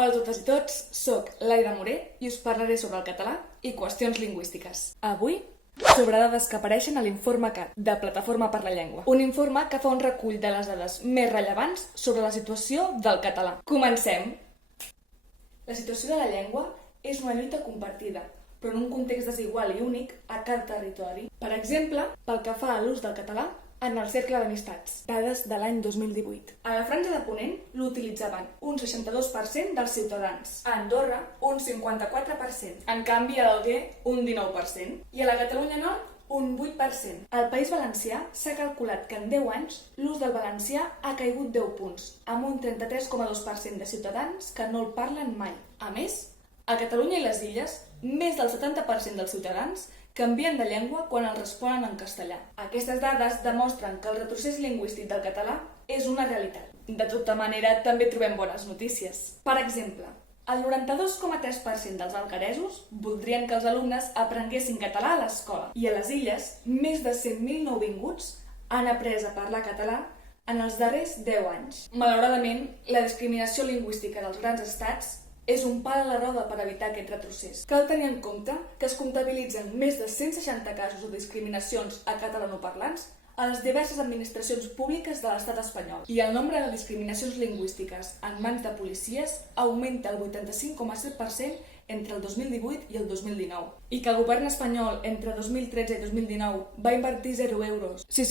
Hola a totes i tots, soc Laida Moré i us parlaré sobre el català i qüestions lingüístiques. Avui, sobre dades que apareixen a l'informe CAT, de Plataforma per la Llengua. Un informe que fa un recull de les dades més rellevants sobre la situació del català. Comencem! La situació de la llengua és una lluita compartida, però en un context desigual i únic a cada territori. Per exemple, pel que fa a l'ús del català en el cercle d'amistats, dades de l'any 2018. A la Franja de Ponent l'utilitzaven un 62% dels ciutadans, a Andorra un 54%, en canvi a l'Alguer un 19% i a la Catalunya Nord un 8%. Al País Valencià s'ha calculat que en 10 anys l'ús del valencià ha caigut 10 punts, amb un 33,2% de ciutadans que no el parlen mai. A més, a Catalunya i les Illes, més del 70% dels ciutadans canvien de llengua quan el responen en castellà. Aquestes dades demostren que el retrocés lingüístic del català és una realitat. De tota manera, també trobem bones notícies. Per exemple, el 92,3% dels algueresos voldrien que els alumnes aprenguessin català a l'escola. I a les Illes, més de 100.000 nouvinguts han après a parlar català en els darrers 10 anys. Malauradament, la discriminació lingüística dels grans estats és un pal a la roda per evitar aquest retrocés. Cal tenir en compte que es comptabilitzen més de 160 casos de discriminacions a catalanoparlants a les diverses administracions públiques de l'estat espanyol. I el nombre de discriminacions lingüístiques en mans de policies augmenta el 85,7% entre el 2018 i el 2019. I que el govern espanyol entre 2013 i 2019 va invertir 0 euros. Sí,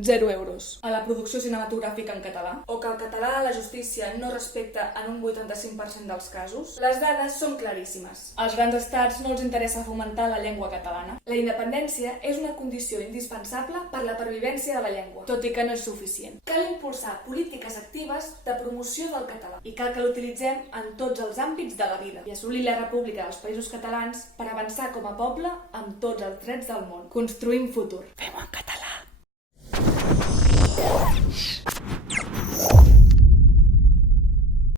0 euros a la producció cinematogràfica en català, o que el català a la justícia no respecta en un 85% dels casos, les dades són claríssimes. Als grans estats no els interessa fomentar la llengua catalana. La independència és una condició indispensable per la pervivència de la llengua, tot i que no és suficient. Cal impulsar polítiques actives de promoció del català i cal que l'utilitzem en tots els àmbits de la vida i assolir la república dels països catalans per avançar com a poble amb tots els drets del món. Construïm futur. Fem-ho en català.